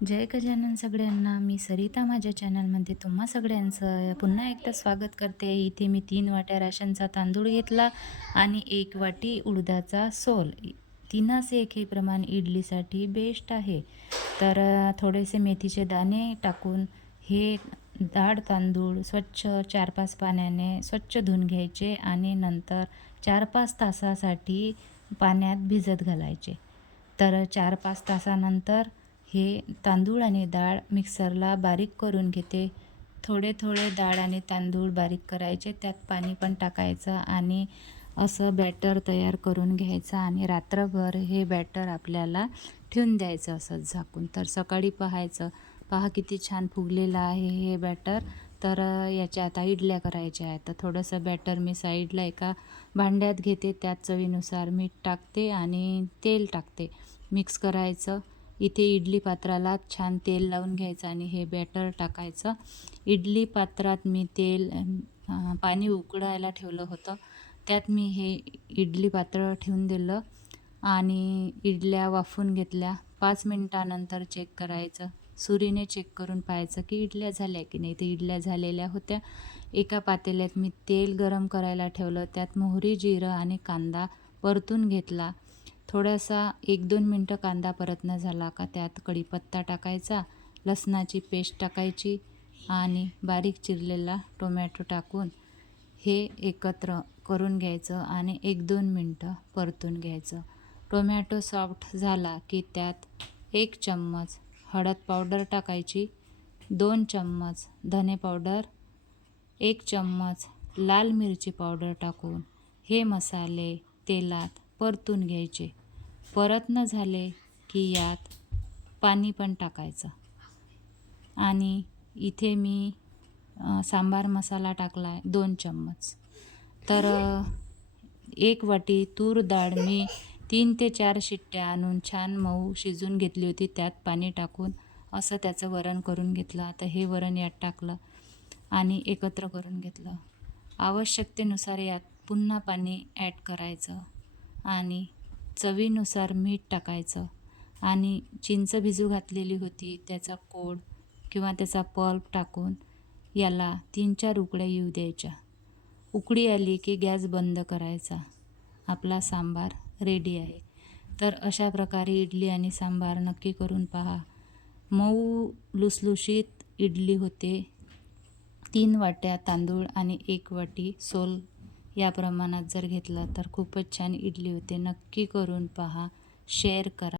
जय गजानन सगळ्यांना. मी सरिता माझ्या चॅनलमध्ये तुम्हा सगळ्यांचं पुन्हा एकदा स्वागत करते. इथे मी 3 वाट्या राशनचा तांदूळ घेतला आणि 1 वाटी उडदाचा सोल. 3:1 हे प्रमाण इडलीसाठी बेस्ट आहे. तर थोडेसे मेथीचे दाणे टाकून हे जाड तांदूळ स्वच्छ 4-5 पाण्याने स्वच्छ धुवून घ्यायचे आणि नंतर 4-5 तासासाठी पाण्यात भिजत घालायचे. तर 4-5 तासानंतर हे तांदूळ आणि डाळ मिक्सरला बारीक करून घेते. थोडे थोडे डाळ आणि तांदूळ बारीक करायचे, त्यात पाणी पण टाकायचं आणि असं बॅटर तयार करून घ्यायचं आणि रात्रभर हे बॅटर आपल्याला ठेवून द्यायचं असंच झाकून. तर सकाळी पाहायचं, पहा किती छान फुगलेलं आहे हे बॅटर. तर याच्या आता इडल्या करायच्या आहेत. तर थोडंसं बॅटर मी साईडला एका भांड्यात घेते, त्यात चवीनुसार मीठ टाकते आणि तेल टाकते. मिक्स करायचं. इथे इडली पात्राला छान तेल लावून घ्यायचं आणि हे बॅटर टाकायचं. इडली पात्रात मी पाणी उकळायला ठेवलं होतं, त्यात मी हे इडली पात्र ठेवून दिलं आणि इडल्या वाफवून घेतल्या. 5 मिनिटानंतर चेक करायचं. सुरीने चेक करून पाहायचं की इडल्या झाल्या की नाही. ते इडल्या झालेल्या होत्या. एका पातेल्यात मी तेल गरम करायला ठेवलं, त्यात मोहरी, जिरं आणि कांदा परतून घेतला. थोडासा 1-2 मिनटं कांदा परतणं झाला का त्यात कढीपत्ता टाकायचा, लसणाची पेस्ट टाकायची आणि बारीक चिरलेला टोमॅटो टाकून हे एकत्र करून घ्यायचं आणि 1-2 मिनटं परतून घ्यायचं. टोमॅटो सॉफ्ट झाला की त्यात 1 चम्मच हळद पावडर टाकायची, 2 चम्मच धने पावडर, 1 चम्मच लाल मिरची पावडर टाकून हे मसाले तेलात परतून घ्यायचे. परतणं झाले की यात पाणी पण टाकायचं आणि इथे मी सांबार मसाला टाकला आहे 2 चम्मच. तर 1 वाटी तूर डाळ मी 3 ते 4 शिट्ट्या आणून छान मऊ शिजून घेतली होती. त्यात पाणी टाकून असं त्याचं वरण करून घेतलं. आता हे वरण यात टाकलं आणि एकत्र करून घेतलं. आवश्यकतेनुसार यात पुन्हा पाणी ॲड करायचं आणि चवीनुसार मीठ टाकायचं आणि चिंच भिजू घातलेली होती त्याचा कोड किंवा त्याचा पल्प टाकून याला 3-4 उकळ्या येऊ द्यायच्या. उकळी आली की गॅस बंद करायचा. आपला सांबार रेडी आहे. तर अशा प्रकारे इडली आणि सांबार नक्की करून पहा. मऊ लुसलुशीत इडली होते. 3 वाट्या तांदूळ आणि 1 वाटी सोल या प्रमाणात जर घेतलं तर खूपच छान इडली होते. नक्की करून पहा. शेअर करा.